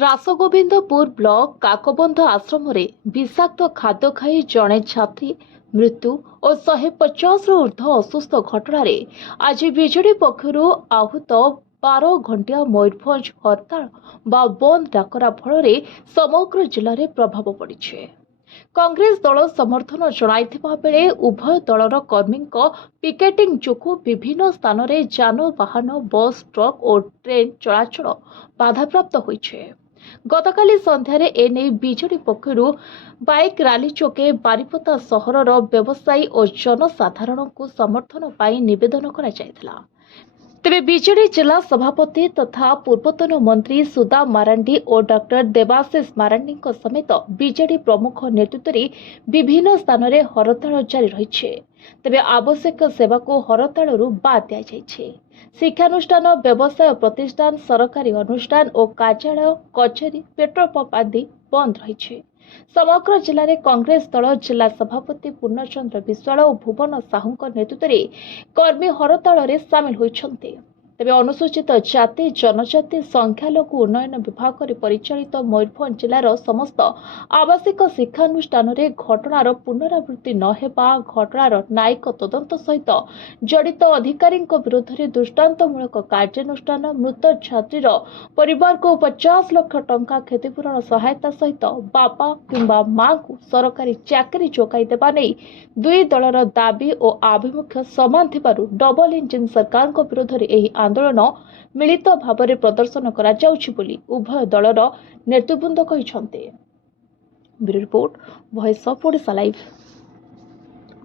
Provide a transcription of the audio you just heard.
Rasgovindpur block काकबंध आश्रम विषाक्त खाद्य खाई जड़े छात्री मृत्यु और 150 ऊर्ध्व असुस्थ घटना आज विजेडी पक्षर आहूत 12 घंटिया मयूरभंज हड़ताल बा बंद डाकरा फल समग्र जिले में प्रभाव पड़ी। कांग्रेस दल समर्थन जणाइथिबा बेले उभय दलर कर्मी पिकेटिंग जोगु विभिन्न स्थान में जानवाहन बस ट्रक और ट्रेन चलाचल बाधाप्राप्त होइछे। गतकाली संध्यारे एने बीजेडी पक्षर बाइक रैली चोके बारिपदा सहरर व्यवसायी और जनसाधारण को समर्थन पाई निवेदन करा जायथिला। तेबे बीजेडी जिला सभापति तथा पूर्वतन मंत्री सुदा मारांडी और डॉक्टर देवाशीष मारांडी समेत बीजेडी प्रमुख नेतृत्व में विभिन्न स्थान में हड़ताल जारी रही। तेबे आवश्यक सेवा को हड़ताल बाद दिया जाइछे। शिक्षानुष्ठान, व्यवसाय प्रतिष्ठान, सरकारी अनुष्ठान और कार्यालय, कचेरी, पेट्रोल पंप आदि बंद रही। समग्र जिले में कांग्रेस दल जिला सभापति पूर्णचंद्र विश्वाल और भुवन साहू नेतृत्व में कर्मी हड़ताल सामिल होइछन्ते। तेबे अनुसूचित जाति जनजाति संख्यालघु उन्नयन विभाग परिचालित मयूरभंज जिलार समस्त आवासिक शिक्षानुष्ठान में घटनार पुनरावृत्ति न हेबा, घटनार न्यायिक तदंत सहित जड़ित अधिकारी विरोध में दृष्टांतमूलक कार्यानुष्ठान, मृत छात्रीर परिवार को 50 लाख टंका क्षतिपूरण सहायता सहित बापा किंबा मां को सरकारी चाकरी जोगाई देबा नहीं दुई दलर दाबी और आभिमुख्य समान थिबारु डबल इंजिन सरकार विरोध में आंदोलन मिलित भाव में प्रदर्शन करा जाउछि बोली उभय दलर नेतृबृंद कहिसंते। Bureau report, voice of Odisha live.